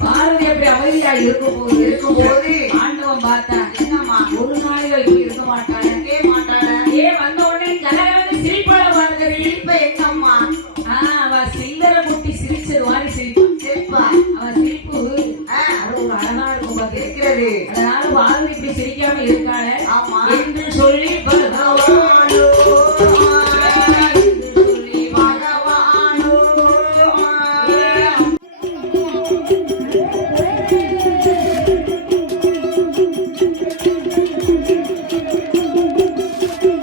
பார்வதி அப்படி அமைதியா இருக்கும்போது ஆண்டவன் பார்த்தா ஒரு நாளைகள் இப்படி இருக்க மாட்டாங்க வந்த உடனே கலகலன்னு சிரிப்பாள பார்க்கறீ இப்ப எங்கம்மா அவ சிங்கர குட்டி சிரிச்சது மாதிரி சிரிப்பா அவ சிரிப்பு ஒரு அழகா இருக்கும் இருக்கிறது. அதனால பார்வதி இப்படி சிரிக்காம இருக்காளே என்று சொல்லி